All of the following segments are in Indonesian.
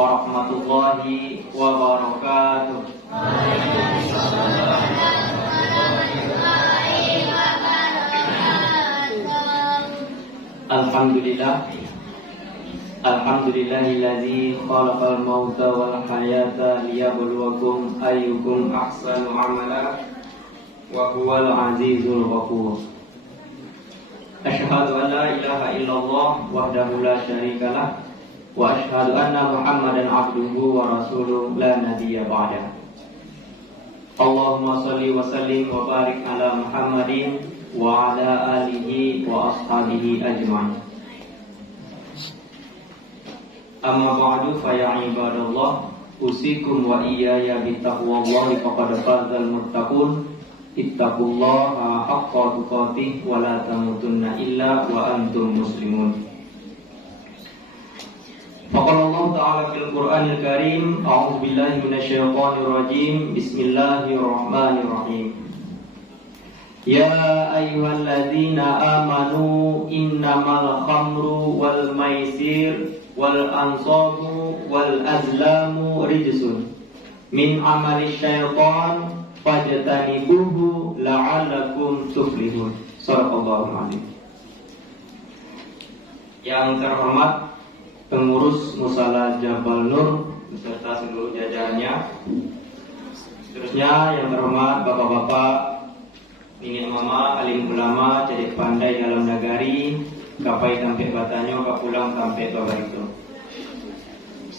warahmatullahi wabarakatuh. Alhamdulillah. Alhamdulillahilladzi khalaqal mauta wal hayata liyabluwakum ayyukum ahsanu amala wa huwal azizul ghafur. Asyhadu an la ilaha illallah wahdahu la syarikalah wa asyhadu anna Muhammadan abduhu wa rasuluhu la nabiyya ba'da. Allahumma shalli wa sallim wa barik ala Muhammadin wa ala alihi wa ashabihi ajma'in. Amma ba'du fa ya ibadallah, usikum wa iyaya bittaqwallahi faqad fazal muttaqun. Ittaqullaha haqqa tuqatih wa la tamutunna illa wa antum muslimun. Faqala Allah ta'ala fil Qur'anil Karim, a'udzu billahi minasyaitonir rajim. Bismillahirrahmanirrahim. Ya ayyuhalladzina amanu innamal khamru wal maisir wal ansabu wal azlamu rijsun min amali syaitan fajtanibuhu la'allakum tuflihun. Shadaqallahul azim. Yang terhormat pengurus Musala Jabal Nur beserta seluruh jajarannya. Seterusnya yang terhormat bapak-bapak, nini mama, alim ulama, cedek pandai dalam nagari, kapai sampai batanyo, kapulang sampai babar itu.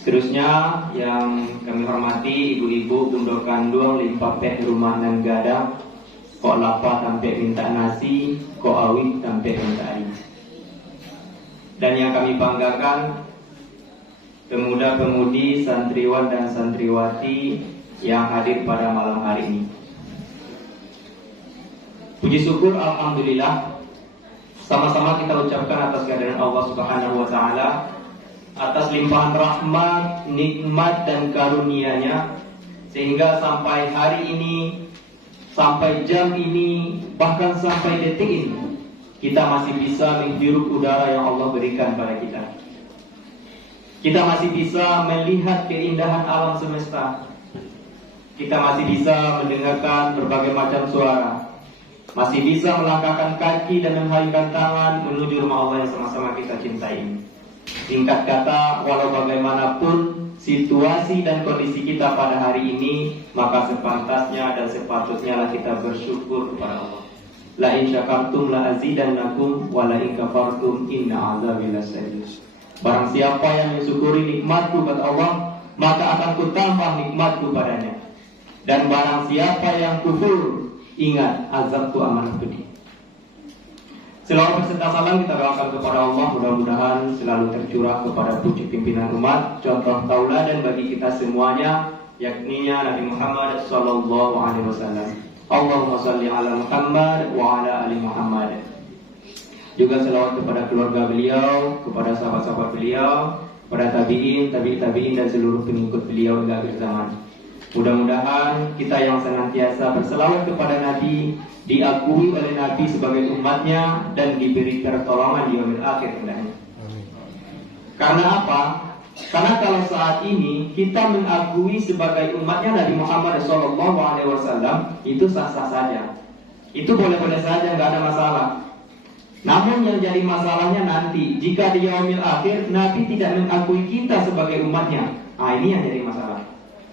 Seterusnya yang kami hormati ibu-ibu tunduk kandung, limpah peh rumah dan gadang, kok lapar sampai minta nasi, kok awit sampai minta air. Dan yang kami banggakan, pemuda-pemudi, santriwan dan santriwati yang hadir pada malam hari ini. Puji syukur alhamdulillah, sama-sama kita ucapkan atas kehadiran Allah Subhanahu wa taala, atas limpahan rahmat, nikmat dan karunia-Nya, sehingga sampai hari ini, sampai jam ini, bahkan sampai detik ini, kita masih bisa menghirup udara yang Allah berikan pada kita. Kita masih bisa melihat keindahan alam semesta. Kita masih bisa mendengarkan berbagai macam suara. Masih bisa melangkahkan kaki dan menghayungkan tangan menuju rumah Allah yang sama-sama kita cintai. Singkat kata, walau bagaimanapun situasi dan kondisi kita pada hari ini, maka sepantasnya dan sepatutnya lah kita bersyukur kepada Allah. La in syakartum la azidannakum wa la in kafartum inna azabi lasyadid. Barang siapa yang mensyukuri nikmatku kata Allah, maka akan kutambah nikmatku padanya. Dan barang siapa yang kufur, ingat azabku amat pedih. Selalu berserta salam kita doakan kepada Allah, mudah-mudahan selalu tercurah kepada pucuk pimpinan umat, contoh tauladan bagi kita semuanya, yakninya Nabi Muhammad sallallahu alaihi wasallam. Allahumma shalli ala Muhammad wa ala ali Muhammad. Juga selawat kepada keluarga beliau, kepada sahabat-sahabat beliau, kepada tabi'in, tabi'in dan seluruh pengikut beliau hingga akhir zaman. Mudah-mudahan kita yang senantiasa berselawat kepada Nabi diakui oleh Nabi sebagai umatnya dan diberi pertolongan di yaumil akhir hendaknya. Karena apa? Karena kalau saat ini kita mengakui sebagai umatnya Nabi Muhammad SAW, itu sah-sah saja. Itu boleh-boleh saja, nggak ada masalah. Namun yang jadi masalahnya nanti jika di yaumil akhir Nabi tidak mengakui kita sebagai umatnya. Ini yang jadi masalah.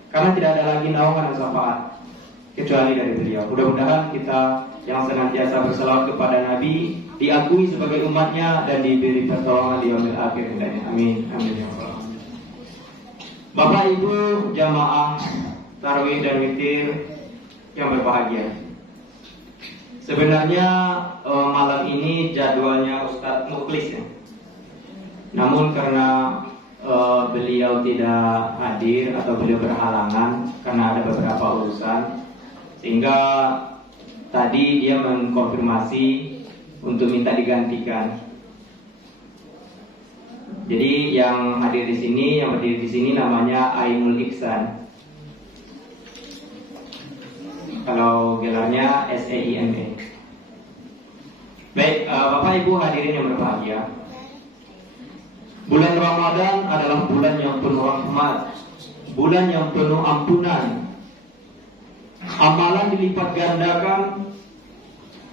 Karena tidak ada lagi naungan dan syafaat kecuali dari beliau. Mudah-mudahan kita yang senantiasa berselawat kepada Nabi diakui sebagai umatnya dan diberi pertolongan di yaumil akhir hendaknya. Amin. Amin ya Allah. Bapak Ibu jamaah tarawih dan witir yang berbahagia. Sebenarnya malam ini jadwalnya Ustadz Mukhlis ya. Namun karena beliau tidak hadir atau beliau berhalangan karena ada beberapa urusan, sehingga tadi dia mengkonfirmasi untuk minta digantikan. Jadi yang hadir di sini, yang berdiri di sini namanya Ainul Ihsan. Kalau gelarnya SEIME. Baik, Bapak Ibu hadirin yang berbahagia. Bulan Ramadan adalah bulan yang penuh rahmat, bulan yang penuh ampunan. Amalan dilipat gandakan,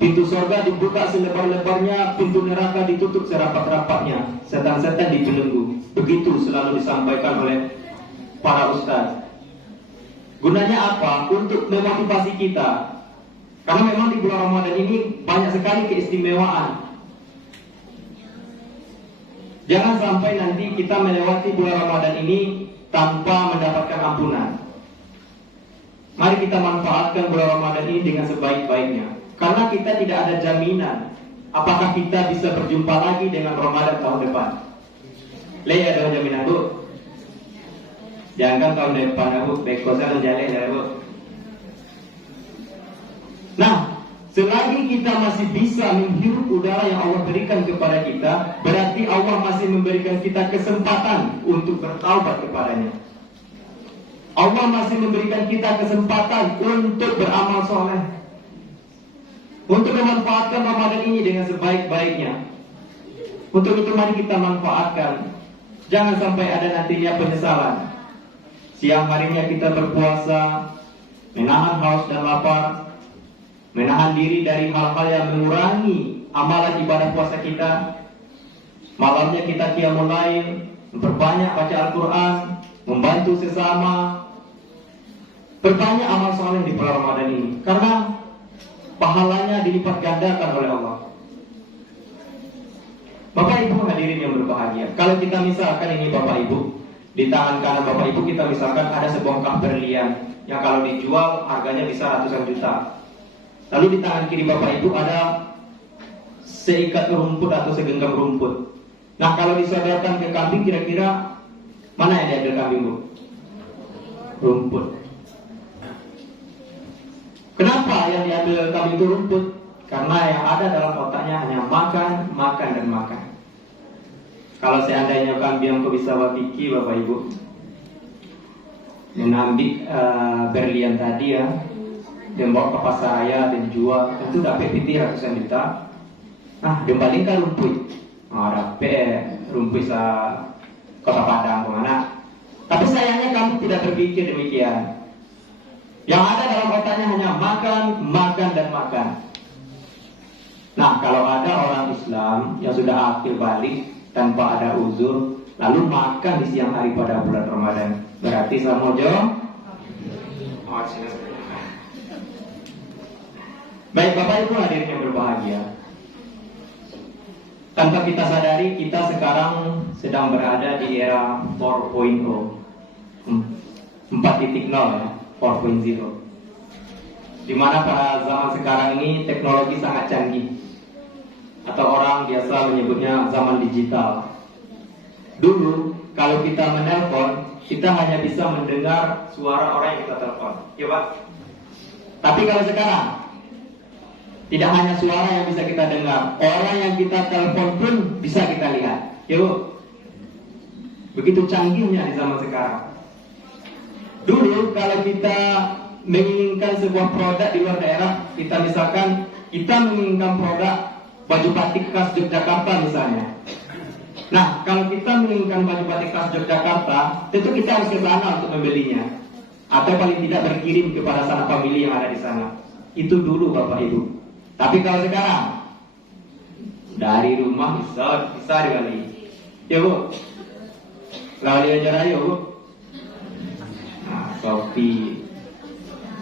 pintu surga dibuka selebar-lebarnya, pintu neraka ditutup serapat-rapatnya, setan-setan dibelenggu. Begitu selalu disampaikan oleh para ustaz. Gunanya apa? Untuk memotivasi kita. Karena memang di bulan Ramadan ini banyak sekali keistimewaan. Jangan sampai nanti kita melewati bulan Ramadan ini tanpa mendapatkan ampunan. Mari kita manfaatkan bulan Ramadan ini dengan sebaik-baiknya. Karena kita tidak ada jaminan apakah kita bisa berjumpa lagi dengan Ramadan tahun depan. Ada jaminan bu? Jangan tahun depan bu, bekosan menjalin ya bu. Nah, selagi kita masih bisa menghirup udara yang Allah berikan kepada kita, berarti Allah masih memberikan kita kesempatan untuk bertaubat kepadanya. Allah masih memberikan kita kesempatan untuk beramal soleh, untuk memanfaatkan Ramadan ini dengan sebaik-baiknya. Untuk itu mari kita manfaatkan. Jangan sampai ada nantinya penyesalan. Siang harinya kita berpuasa, menahan haus dan lapar, menahan diri dari hal-hal yang mengurangi amalan ibadah puasa kita. Malamnya kita qiyamul lail, memperbanyak baca Al-Quran, membantu sesama, perbanyak amal soleh di bulan Ramadan ini, karena pahalanya dilipat gandakan oleh Allah. Bapak Ibu hadirin yang berbahagia, kalau kita misalkan ini Bapak Ibu, di tangan kanan Bapak Ibu kita misalkan ada sebongkah berlian yang kalau dijual harganya bisa ratusan juta. Lalu di tangan kiri Bapak Ibu ada seikat rumput atau segenggam rumput. Nah, kalau disodorkan ke kambing, kira-kira mana yang diambil kambing Bu? Rumput. Kenapa yang diambil kambing itu rumput? Karena yang ada dalam otaknya hanya makan, makan, dan makan. Kalau seandainya kambing kok bisa wafiki Bapak Ibu, mengambil berlian tadi ya, dan bawa ke pasar raya dan jual, tentu dapat piti ratusan juta. Nah, dibandingkan rumput, dapat rumput sa Kota Padang kemana. Tapi sayangnya kamu tidak berpikir demikian. Yang ada dalam otaknya hanya makan, makan, dan makan. Nah, kalau ada orang Islam yang sudah akil balik tanpa ada uzur, lalu makan di siang hari pada bulan Ramadan, berarti samojo. Baik Bapak Ibu hadirin yang berbahagia, tanpa kita sadari kita sekarang sedang berada di era 4.0, 4.0 ya, 4.0, di mana pada zaman sekarang ini teknologi sangat canggih, atau orang biasa menyebutnya zaman digital. Dulu kalau kita menelpon, kita hanya bisa mendengar suara orang yang kita telepon, ya Pak. Tapi kalau sekarang tidak hanya suara yang bisa kita dengar, orang yang kita telepon pun bisa kita lihat, ya Bu. Begitu canggihnya di zaman sekarang. Dulu kalau kita menginginkan sebuah produk di luar daerah, kita misalkan kita menginginkan produk baju batik khas Yogyakarta misalnya. Nah, kalau kita menginginkan baju batik khas Yogyakarta, tentu kita harus ke sana untuk membelinya, atau paling tidak berkirim kepada sanak famili yang ada di sana. Itu dulu Bapak Ibu. Tapi kalau sekarang dari rumah bisa dibeli, ya Bu. Lalu aja ya Bu. Nah, kopi.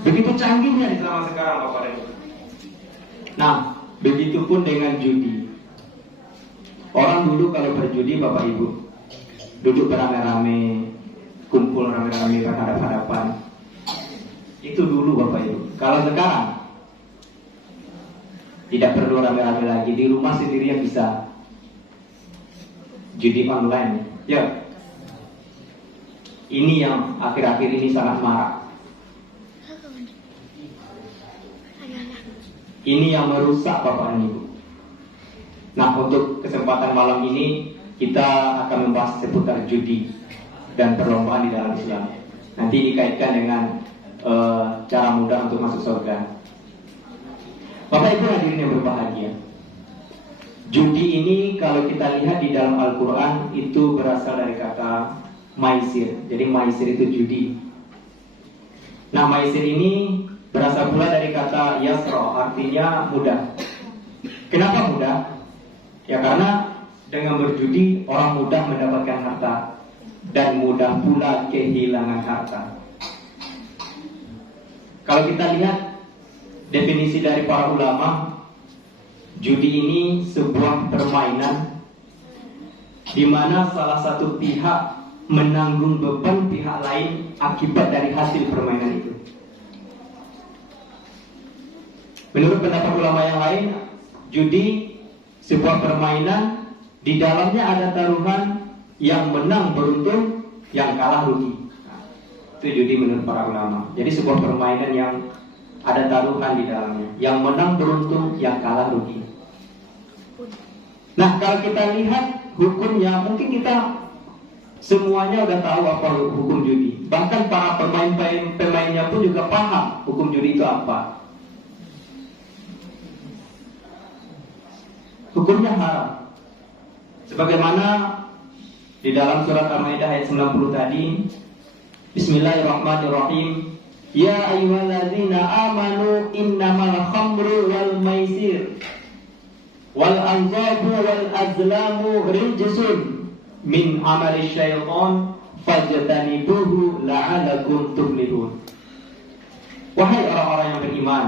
Begitu canggihnya di zaman sekarang Bapak Ibu. Nah, begitupun dengan judi. Orang dulu kalau berjudi Bapak Ibu duduk beramai-ramai, kumpul rame-rame berhadap-hadapan. Itu dulu Bapak Ibu. Kalau sekarang tidak perlu rame-rame lagi, di rumah sendiri yang bisa judi online. Ya, ini yang akhir-akhir ini sangat marak. Ini yang merusak Bapak dan Ibu. Nah, untuk kesempatan malam ini kita akan membahas seputar judi dan perlombaan di dalam Islam. Nanti dikaitkan dengan cara mudah untuk masuk surga. Bapak Ibu hadirin yang berbahagia, Judi ini kalau kita lihat di dalam Al-Quran itu berasal dari kata maisir. Jadi maisir itu judi. Nah, maisir ini berasal pula dari kata yasra, artinya mudah. Kenapa mudah? Ya karena dengan berjudi orang mudah mendapatkan harta dan mudah pula kehilangan harta. Kalau kita lihat definisi dari para ulama, judi ini sebuah permainan di mana salah satu pihak menanggung beban pihak lain akibat dari hasil permainan itu. Menurut pendapat ulama yang lain, judi sebuah permainan di dalamnya ada taruhan, yang menang beruntung, yang kalah rugi. Itu judi menurut para ulama. Jadi sebuah permainan yang ada taruhan di dalamnya, yang menang beruntung, yang kalah rugi. Nah, kalau kita lihat hukumnya, mungkin kita semuanya udah tahu apa hukum judi. Bahkan para pemainnya pun juga paham hukum judi itu apa. Hukumnya haram. Sebagaimana di dalam surat Al-Maidah ayat 90 tadi, Bismillahirrahmanirrahim. Ya ayyuhalladzina amanu innamal khamru wal maisir wal ansabu wal azlamu rijsun min amali syaitan fajtanibuhu la'alakum tuflihun. Wahai orang-orang yang beriman,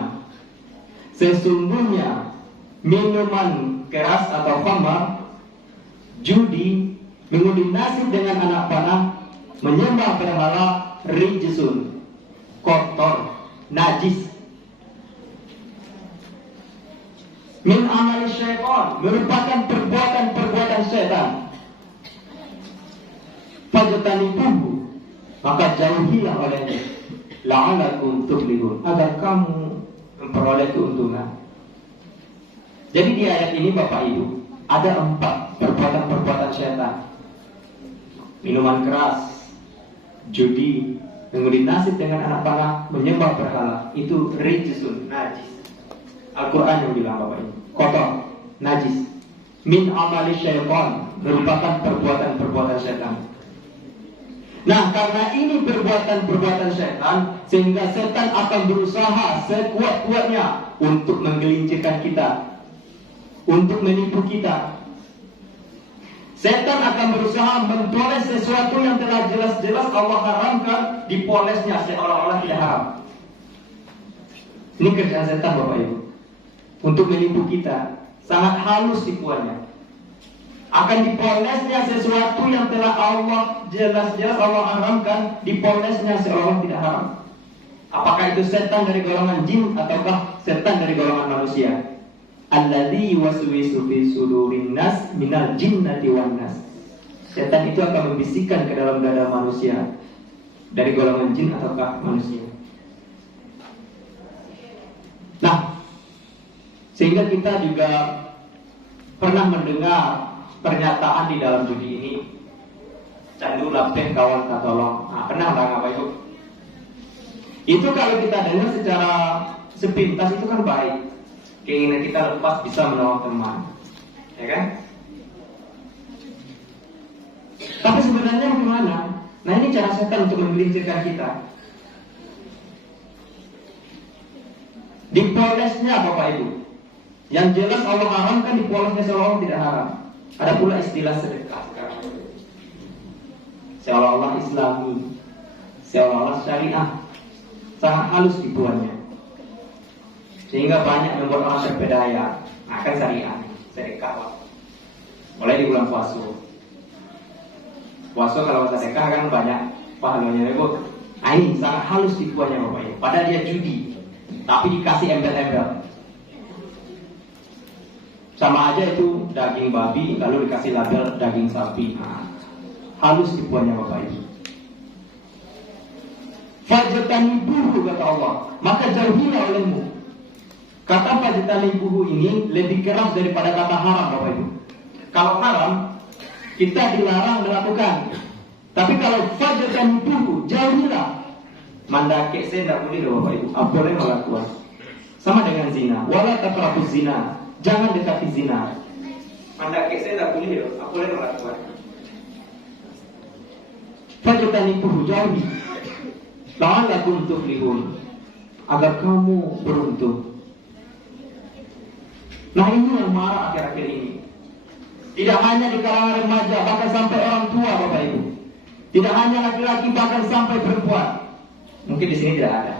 sesungguhnya minuman keras atau khamar, judi, mengundi nasib dengan anak panah, menyembah berhala, rijsun, kotor, najis. Min amali syaitan, merupakan perbuatan-perbuatan syaitan. Fajtanibuhu, maka jauhilah olehnya, la'alakum tuflihun, agar kamu memperoleh keuntungan. Jadi di ayat ini Bapak Ibu ada 4 perbuatan-perbuatan syaitan: minuman keras, judi, mengundi nasib dengan anak panah, menyembah berhala. Itu rijsun, najis. Al-Quran yang bilang Bapak Ibu, kotor, najis. Min amali syaitan, merupakan perbuatan-perbuatan syaitan. Nah, karena ini perbuatan-perbuatan syaitan, sehingga setan akan berusaha sekuat-kuatnya untuk menggelincirkan kita, untuk menipu kita. Setan akan berusaha mempoles sesuatu yang telah jelas-jelas Allah haramkan, dipolesnya seolah-olah tidak haram. Ini kerjaan setan Bapak Ibu, untuk menipu kita. Sangat halus tipuannya. Akan dipolesnya sesuatu yang telah Allah jelas-jelas Allah haramkan, dipolesnya seolah tidak haram. Apakah itu setan dari golongan jin ataukah setan dari golongan manusia? Alladzi yuwaswisu fi sudurin nas minal jinnati wan nas. Setan itu akan membisikkan ke dalam dada manusia, dari golongan jin ataukah manusia. Nah, sehingga kita juga pernah mendengar pernyataan di dalam judi ini, candu lapeh kawan katolong. Nah, pernah nggak Bapak Ibu? Itu kalau kita dengar secara sepintas itu kan baik. Keinginan kita lepas bisa menolong teman, ya kan? Tapi sebenarnya bagaimana? Nah, ini cara setan untuk menggelincirkan kita. Dipolesnya Bapak Ibu, yang jelas Allah haramkan, dipolesnya seolah-olah tidak haram. Ada pula istilah sedekah sekarang, seolah-olah Islami, seolah-olah syariah. Sangat halus tipuannya, sehingga banyak membuat orang terpedaya akan syariah, sedekah. Mulai di bulan puasa. Puasa kalau sedekah kan banyak pahalanya, Ibu. Nah, ini sangat halus tipuannya Bapak Ibu. Padahal dia judi, tapi dikasih embel-embel. Sama aja itu daging babi lalu dikasih label daging sapi. Nah, halus tipuannya Bapak Ibu. Fajtanibuhu, kata Allah, maka jauhilah olehmu. Kata fajtanibuhu ini lebih keras daripada kata haram Bapak Ibu. Kalau haram kita dilarang melakukan, tapi kalau fajtanibuhu, jauhilah. Mandake saya tidak boleh Bapak Ibu, apa boleh melakukan. Sama dengan zina, wala taqrabuz zina, jangan dekati zina. Anda saya tak boleh ya, aku boleh melakukan. Fajtanibuhu jauhi, la'allakum tuflihun, agar kamu beruntung. Nah ini yang marah akhir-akhir ini. Tidak hanya di kalangan remaja, bahkan sampai orang tua, Bapak Ibu. Tidak hanya laki-laki, bahkan sampai perempuan. Mungkin di sini tidak ada.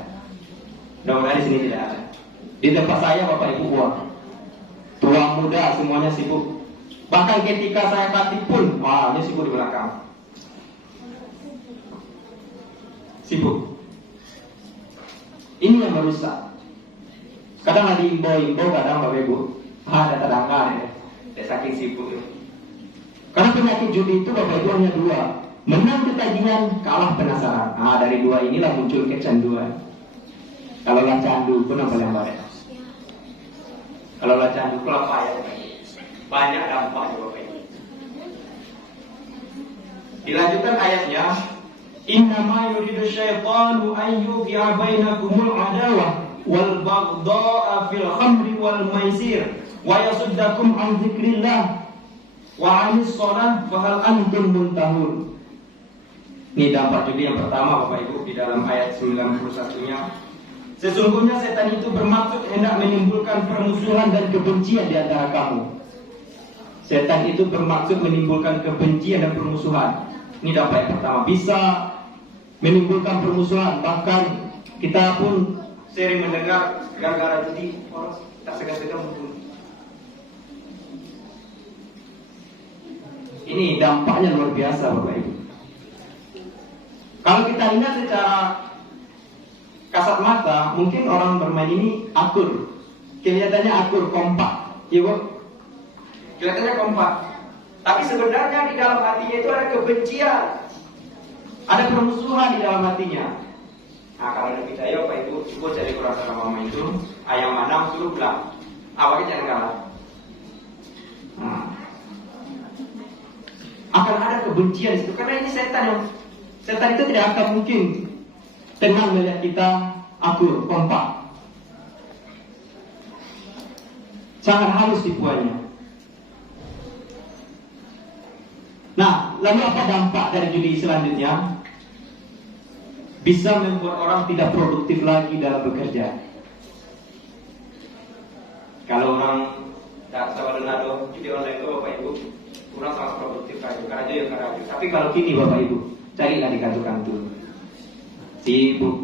Mudah-mudahan di sini tidak ada. Di tempat saya, Bapak Ibu, tua muda semuanya sibuk. Bahkan ketika saya khatib pun, wah, ini sibuk di belakang. Sibuk. Ini yang merusak. Kadang lagi imbau-imbau, kadang Bapak Ibu, ada terangkan ya, saking sibuk ya. Karena penyakit judi itu Bapak Ibu hanya dua, menang ketagihan, kalah penasaran. Nah dari dua inilah muncul kecanduan. Kalau lah candu pun apa yang baik. Kalau lah candu pun apa ya? Banyak dampaknya Bapak Ibu. Dilanjutkan ayatnya, innama yuridu syaitanu an yuqi'a bainakumul adawah wal baghdha'a fil khamri wal maisir wa yasuddakum an dzikrillah wa 'anis shalah fa hal antum muntahun. Ini dampak judi yang pertama Bapak Ibu di dalam ayat 91-nya. Sesungguhnya setan itu bermaksud hendak menimbulkan permusuhan dan kebencian di antara kamu. Setan itu bermaksud menimbulkan kebencian dan permusuhan. Ini dampak yang pertama, bisa menimbulkan permusuhan. Bahkan kita pun sering mendengar gara-gara judi orang tak segan-segan membunuh. Ini dampaknya luar biasa Bapak Ibu. Kalau kita lihat secara kasat mata, mungkin orang bermain ini akur, kelihatannya akur, kompak, ya Bu? Kelihatannya kompak. Tapi sebenarnya di dalam hatinya itu ada kebencian, ada permusuhan di dalam hatinya. Nah kalau ada bidaya Bapak Ibu, coba cari kurang sama mama itu, ayam mana suruh pulang, awalnya jangan kalah. Nah, akan ada kebencian di situ karena ini setan itu tidak akan mungkin tenang melihat kita akur, kompak. Sangat halus tipuannya. Nah, lalu apa dampak dari judi selanjutnya? Bisa membuat orang tidak produktif lagi dalam bekerja. Kalau orang tak sama dengan judi online itu Bapak Ibu, kurang sangat produktif lagi, karena. Tapi kalau kini Bapak Ibu, carilah di kantor-kantor. Sibuk.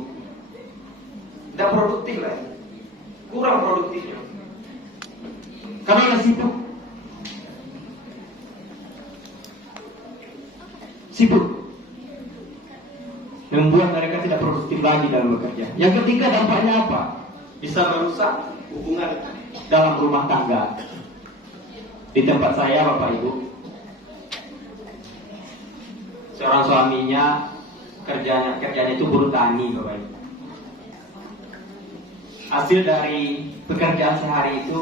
Tidak produktif lagi. Kurang produktifnya. Karena sibuk. Sibuk. Membuat mereka tidak produktif lagi dalam bekerja. Yang ketiga dampaknya apa? Bisa merusak hubungan dalam rumah tangga. Di tempat saya Bapak Ibu, seorang suaminya kerjanya itu buruh tani Bapak Ibu. Hasil dari pekerjaan sehari itu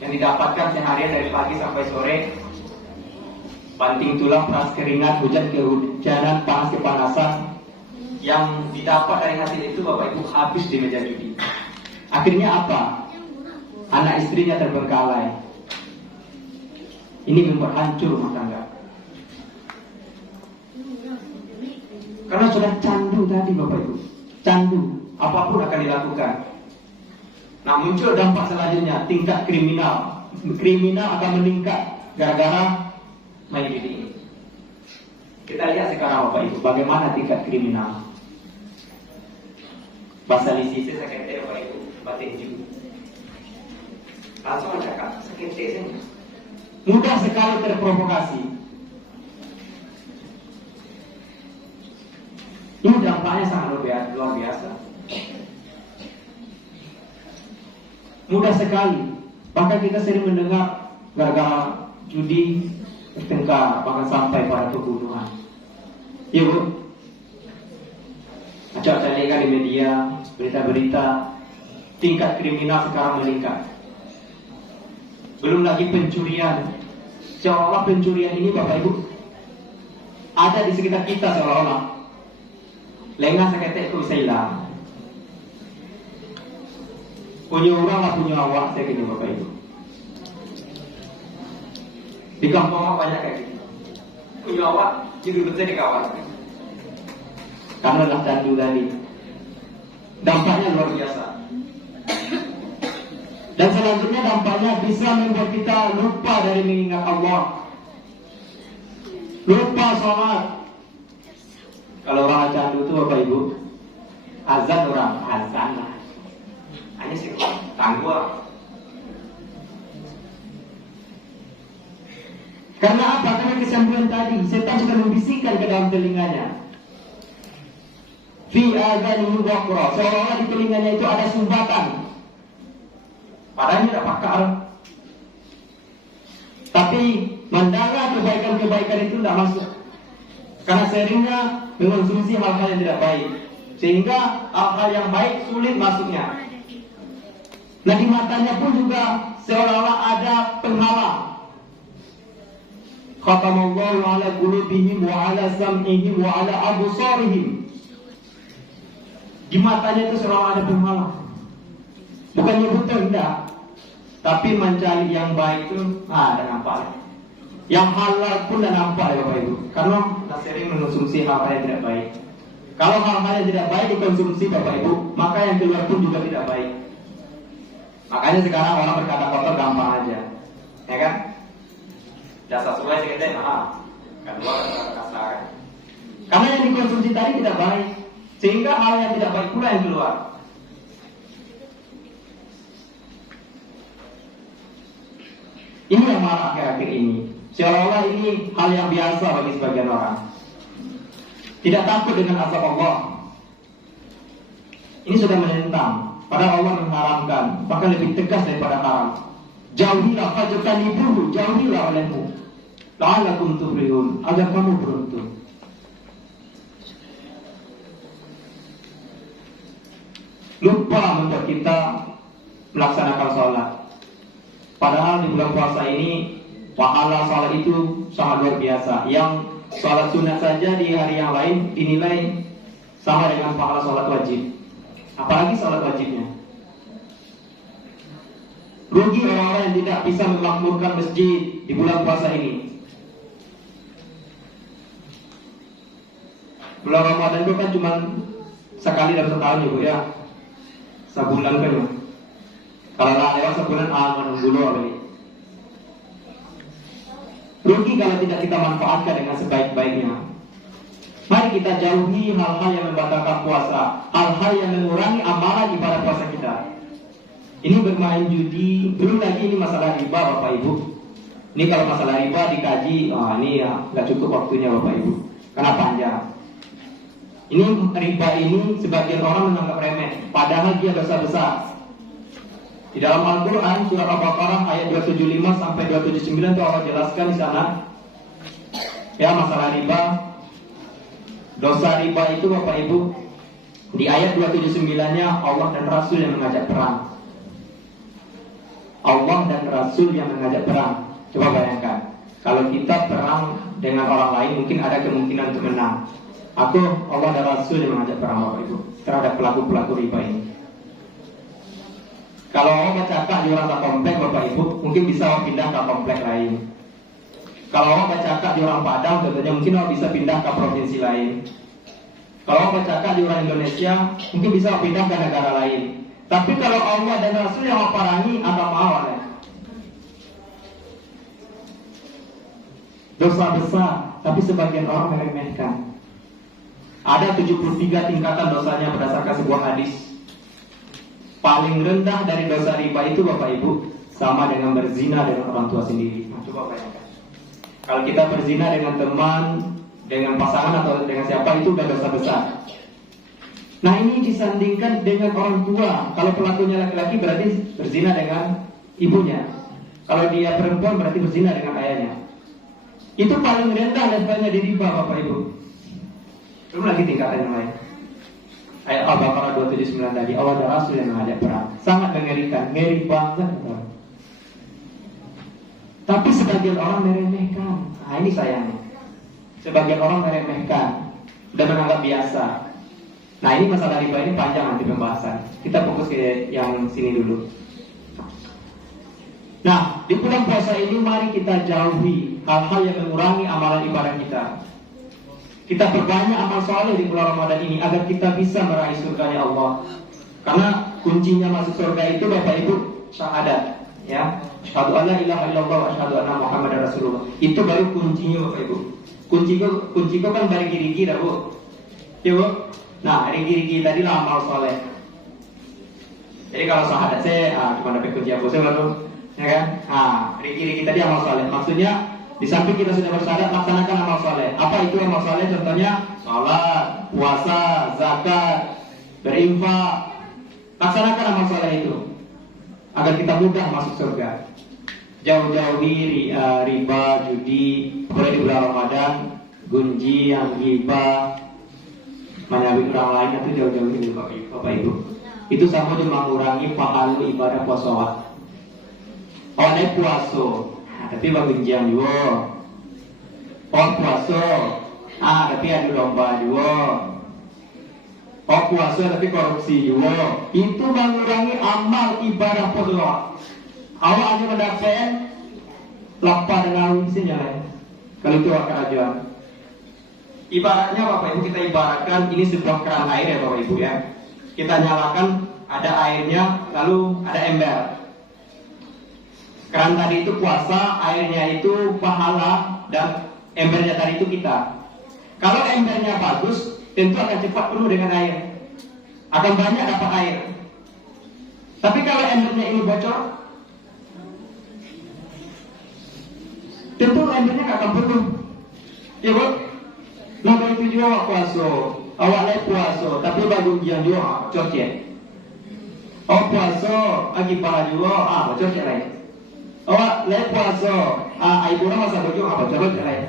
yang didapatkan seharian dari pagi sampai sore, banting tulang, peras keringat, hujan kehujanan, panas kepanasan, yang didapat dari hasil itu Bapak Ibu habis di meja judi. Akhirnya apa? Anak istrinya terbengkalai. Ini membuat hancur rumah tangga. Karena sudah candu tadi Bapak Ibu. Candu, apapun akan dilakukan. Nah muncul dampak selanjutnya, tingkat kriminal. Kriminal akan meningkat gara-gara main judi ini. Kita lihat sekarang Bapak Ibu, bagaimana tingkat kriminal. Bahasa lisisi sekete Bapak Ibu, batin judi. Langsung ada kak, sekete saja. Mudah sekali terprovokasi. Ini dampaknya sangat luar biasa. Mudah sekali. Bahkan kita sering mendengar gara-gara judi bertengkar, bahkan sampai pada pembunuhan. Iya Bu? Acak-acak lihat di media, berita-berita, tingkat kriminal sekarang meningkat. Belum lagi pencurian. Seolah-olah pencurian ini Bapak Ibu ada di sekitar kita seolah-olah. Lengah seketek itu bisa hilang. Punya orang lah punya awak, saya kira Bapak Ibu. Di kampung banyak kayak gitu. Punya awak, jadi betul di kawan. Karena adalah candu tadi. Dampaknya luar biasa. Dan selanjutnya dampaknya bisa membuat kita lupa dari mengingat Allah. Lupa sholat. Kalau orang candu itu Bapak Ibu, azan orang azan lah. Hanya sih tangguh. Karena apa? Karena kesembuhan tadi, setan sudah membisikkan ke dalam telinganya. Fi adanihi waqra, seolah-olah di telinganya itu ada sumbatan. Padahal tidak pakar. Tapi mendengar kebaikan-kebaikan itu tidak masuk. Karena seringnya mengonsumsi hal-hal yang tidak baik, sehingga hal-hal yang baik sulit masuknya. Nah di matanya pun juga seolah-olah ada penghalang. Khatamallahu ala qulubihim wa ala sam'ihim wa ala absarihim. Di matanya itu seolah ada penghalang. Bukannya buta enggak, tapi mencari yang baik itu ada nampak. Yang halal pun dah nampak ya Bapak Ibu. Karena sering mengonsumsi hal-hal yang tidak baik. Kalau hal-hal yang tidak baik dikonsumsi Bapak Ibu, maka yang keluar pun juga tidak baik. Makanya sekarang orang berkata kotor gampang aja, ya kan? Jasa sesuai sekali, kedua kata kasar. Karena yang dikonsumsi tadi tidak baik, sehingga hal yang tidak baik pula yang keluar. Ini yang marah akhir-akhir ini. Seolah-olah ini hal yang biasa bagi sebagian orang. Tidak takut dengan azab Allah. Ini sudah menentang. Padahal Allah mengharamkan, bahkan lebih tegas daripada haram. Jauhilah fajtanibuhu, jauhilah olehmu. La'allakum tuflihun, agar kamu beruntung. Lupa membuat kita melaksanakan sholat. Padahal di bulan puasa ini pahala sholat itu sangat luar biasa. Yang sholat sunat saja di hari yang lain dinilai sama dengan pahala sholat wajib. Apalagi sholat wajibnya. Rugi orang-orang yang tidak bisa memakmurkan masjid di bulan puasa ini. Bulan Ramadan itu kan cuma sekali dalam setahun ya Bu ya. Sebulan kan ya. Kalau tak lewat sebulan menunggu apa ini. Rugi kalau tidak kita manfaatkan dengan sebaik-baiknya. Mari kita jauhi hal-hal yang membatalkan puasa, hal-hal yang mengurangi amalan ibadah puasa kita. Ini bermain judi, belum lagi ini masalah riba Bapak Ibu. Ini kalau masalah riba dikaji, ini ya nggak cukup waktunya Bapak Ibu, karena panjang. Ini riba ini sebagian orang menganggap remeh, padahal dia dosa besar. Di dalam Al-Quran surah Al-Baqarah ayat 275 sampai 279 itu Allah jelaskan di sana. Ya masalah riba. Dosa riba itu Bapak Ibu, di ayat 279-nya Allah dan Rasul yang mengajak perang. Allah dan Rasul yang mengajak perang. Coba bayangkan, kalau kita perang dengan orang lain mungkin ada kemungkinan untuk menang. Atau Allah dan Rasul yang mengajak perang Bapak Ibu terhadap pelaku-pelaku riba ini. Kalau orang bercakap di orang komplek Bapak Ibu, mungkin bisa pindah ke komplek lain. Kalau orang bercakap di orang Padang, tentunya mungkin orang bisa pindah ke provinsi lain. Kalau orang bercakap di orang Indonesia, mungkin bisa pindah ke negara lain. Tapi kalau Allah dan Rasul yang memerangi agama awal ya. Dosa besar, tapi sebagian orang meremehkan. Ada 73 tingkatan dosanya berdasarkan sebuah hadis. Paling rendah dari dosa riba itu Bapak Ibu sama dengan berzina dengan orang tua sendiri. Nah, coba bayangkan. Kalau kita berzina dengan teman, dengan pasangan atau dengan siapa itu sudah dosa besar. Nah ini disandingkan dengan orang tua. Kalau pelakunya laki-laki berarti berzina dengan ibunya. Kalau dia perempuan berarti berzina dengan ayahnya. Itu paling rendah levelnya di riba Bapak Ibu. Belum lagi tingkatan yang lain. Ayat Al-Baqarah 279 tadi, Allah dan Rasul yang mengajak perang. Sangat mengerikan, ngeri banget. Tapi sebagian orang meremehkan. Nah ini sayangnya. Sebagian orang meremehkan dan menganggap biasa. Nah ini masalah riba ini panjang nanti pembahasan. Kita fokus ke yang sini dulu. Nah, di bulan puasa ini mari kita jauhi hal-hal yang mengurangi amalan ibadah kita. Kita perbanyak amal soleh di bulan Ramadan ini agar kita bisa meraih surganya Allah. Karena kuncinya masuk surga itu Bapak Ibu syahadat, ya. Asyhadu an la ilaha illallah wa asyhadu anna Muhammadar Rasulullah. Itu baru kuncinya Bapak Ibu. Kunci kan dari gigi dah Bu. Ya Bu. Nah, dari gigi tadi lah amal soleh. Jadi kalau syahadat saya cuma dapat kunci apa saya baru, ya kan? Rigi tadi amal soleh. Maksudnya di samping kita sudah bersyahadat, laksanakan amal soleh. Apa itu amal soleh? Contohnya salat, puasa, zakat, berinfak. Laksanakan amal soleh itu agar kita mudah masuk surga. Jauh-jauhi riba, judi, apalagi di bulan Ramadan, gunjian, ghibah, menyabit orang lain, itu jauh-jauhi Bapak Ibu. Itu sama dengan mengurangi pahala ibadah puasa. Oleh puasa, tapi bagunjian juga. Puasa, tapi ada lomba juga. Puasa tapi korupsi juga. Itu mengurangi amal ibadah puasa. Awak hanya mendapat lapar dengan isinya lain. Kalau itu kerajaan. Ibaratnya Bapak Ibu, kita ibaratkan ini sebuah keran air ya Bapak Ibu ya. Kita nyalakan, ada airnya, lalu ada ember. Keran tadi itu puasa, airnya itu pahala, dan embernya tadi itu kita. Kalau embernya bagus, tentu akan cepat penuh dengan air, akan banyak dapat air. Tapi kalau embernya ini bocor, tentu embernya gak akan penuh. Ya Bu? Nah itu juga awak puasa, awak lagi puasa, tapi baru ujian juga bocor cek. Awak puasa, lagi pahala juga, bocor cek lain. Awak lagi puasa, ibu orang masa bocor, bocor cek lain.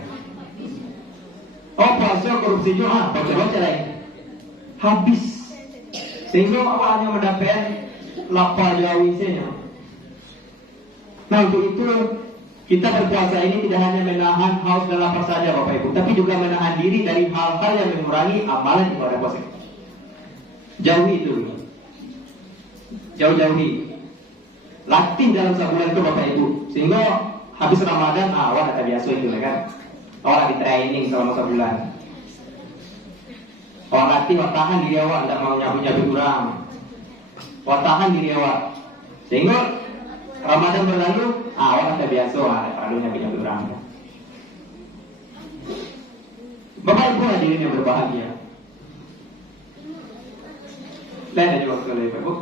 Awak puasa korupsi juga, bocor cek lain. Habis. Sehingga awak hanya mendapat lapar jauh isinya. Nah untuk itu kita berpuasa ini tidak hanya menahan haus dan lapar saja Bapak Ibu, tapi juga menahan diri dari hal-hal yang mengurangi amalan ibadah puasa. Jauhi itu. Jauhi. Latih dalam sebulan itu Bapak Ibu. Sehingga habis Ramadan, awak ada biasa itu kan. Awak lagi training selama sebulan. Awak latih, awak tahan diri awak, tidak mau nyabu-nyabu kurang. Awak tahan diri awak. Sehingga Ramadan berlalu, awak ada biasa, ada perlu nyabu-nyabu kurang. Bapak Ibu hadirin yang berbahagia. Lain aja waktu oleh Bapak Ibu.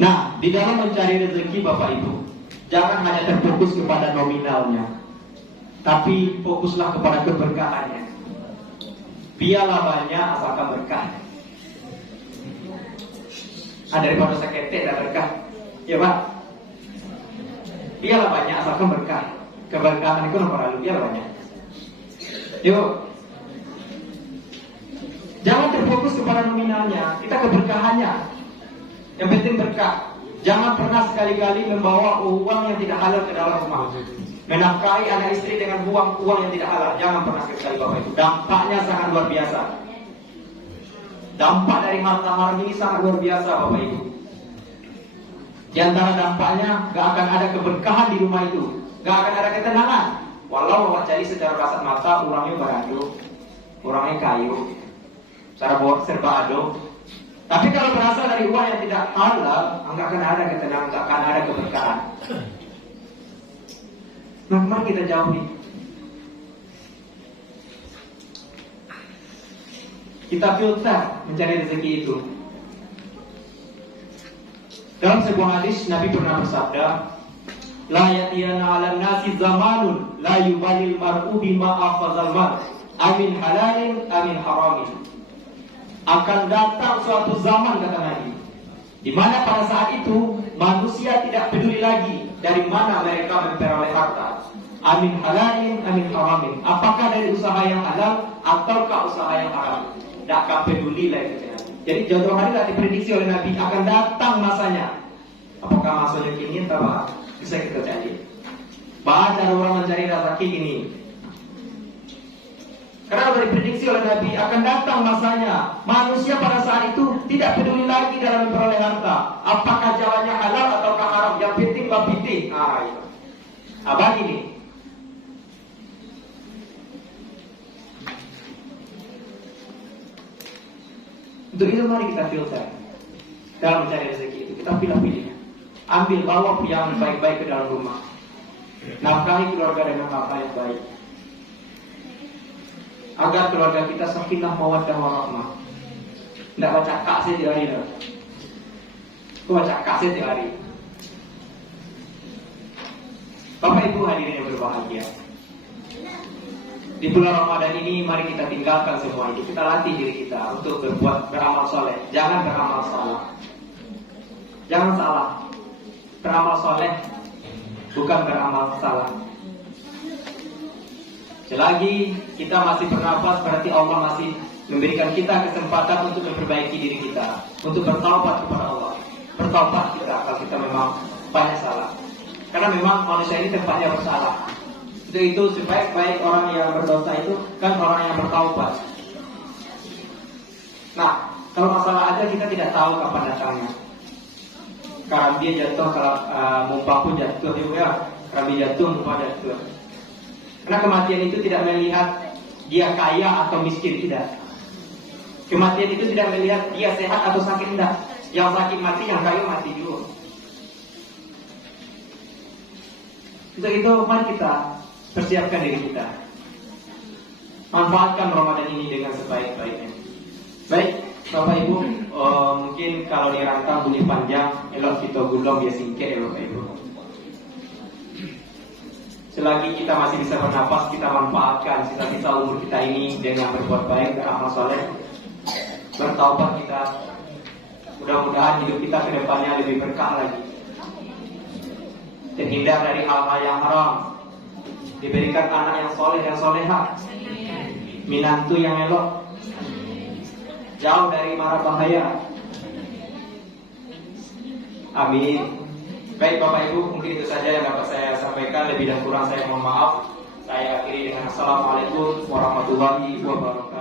Nah, di dalam mencari rezeki Bapak Ibu, jangan hanya terfokus kepada nominalnya, tapi fokuslah kepada keberkahannya. Biarlah banyak asalkan berkah. Daripada sakit dan berkah, ya Pak. Biarlah banyak asalkan berkah. Keberkahan itu nomor lalu, biarlah banyak. Yuk. Jangan terfokus kepada nominalnya, kita keberkahannya. Yang penting berkah. Jangan pernah sekali-kali membawa uang yang tidak halal ke dalam rumah. Menafkahi anak istri dengan uang yang tidak halal. Jangan pernah sekali Bapak Ibu. Dampaknya sangat luar biasa. Dampak dari harta haram ini sangat luar biasa Bapak Ibu. Di antara dampaknya, gak akan ada keberkahan di rumah itu, gak akan ada ketenangan. Walau awak cari secara kasat mata, orangnya beradu, orangnya kayu, serba ado. Tapi kalau berasal dari uang yang tidak halal, enggak akan ada ketenangan, enggak akan ada keberkahan. Nah, mari kita jauhi. Kita filter mencari rezeki itu. Dalam sebuah hadis Nabi pernah bersabda, la yatiyana 'alan nasi zamanun la yubalil mar'u bima akhazal mar amin halalin amin haramin. Akan datang suatu zaman, kata Nabi, di mana pada saat itu manusia tidak peduli lagi dari mana mereka memperoleh harta. Amin halalin, amin haramin. Apakah dari usaha yang halal ataukah usaha yang haram? Tidak akan peduli lagi. Jadi jauh hari telah diprediksi oleh Nabi akan datang masanya. Apakah masanya kini atau bisa kita cari? Bahwa cara orang mencari rezeki ini. Karena sudah diprediksi oleh Nabi akan datang masanya manusia pada saat itu tidak peduli lagi dalam memperoleh harta. Apakah jalannya halal ataukah haram? Yang pilih. Itu. Bagi nih. Untuk itu mari kita filter dalam mencari rezeki itu. Kita pilih-pilih. Ambil, bawa yang baik-baik ke dalam rumah. Nafkahi keluarga dengan nafkah yang baik. Agar keluarga kita sakinah mawaddah warahmah. Tidak baca kasih tiap hari. Aku baca kasih tiap hari. Bapak Ibu hadirin yang berbahagia, di bulan Ramadan ini mari kita tinggalkan semua itu. Kita latih diri kita untuk beramal soleh. Jangan beramal salah. Jangan salah. Beramal soleh bukan beramal salah. Selagi kita masih bernafas, berarti Allah masih memberikan kita kesempatan untuk memperbaiki diri kita, untuk bertaubat kepada Allah. Bertaubat kita kalau kita memang banyak salah. Karena memang manusia ini tempatnya bersalah. Itu sebaik-baik orang yang berdosa itu kan orang yang bertaubat. Nah, kalau masalah aja kita tidak tahu kapan datangnya. Kalau dia jatuh, kalau mumpah pun jatuh, ya. Kalau dia jatuh, mumpah jatuh. Karena kematian itu tidak melihat dia kaya atau miskin, tidak. Kematian itu tidak melihat dia sehat atau sakit, tidak. Yang sakit mati, yang kaya mati dulu. Untuk itu mari kita persiapkan diri kita. Manfaatkan Ramadan ini dengan sebaik-baiknya. Baik, Bapak Ibu, mungkin kalau dirangka bunyi panjang, elok kita gulung ya singkat ya Bapak Ibu. Selagi kita masih bisa bernapas, kita manfaatkan sisa-sisa umur kita ini dengan berbuat baik, beramal soleh, bertaubat kita. Mudah-mudahan hidup kita ke depannya lebih berkah lagi. Terhindar dari hal-hal yang haram. Diberikan anak yang soleh dan soleha, minantu yang elok, jauh dari mara bahaya. Amin. Baik Bapak Ibu, mungkin itu saja yang dapat saya sampaikan. Lebih dan kurang saya mohon maaf. Saya akhiri dengan Assalamualaikum warahmatullahi wabarakatuh.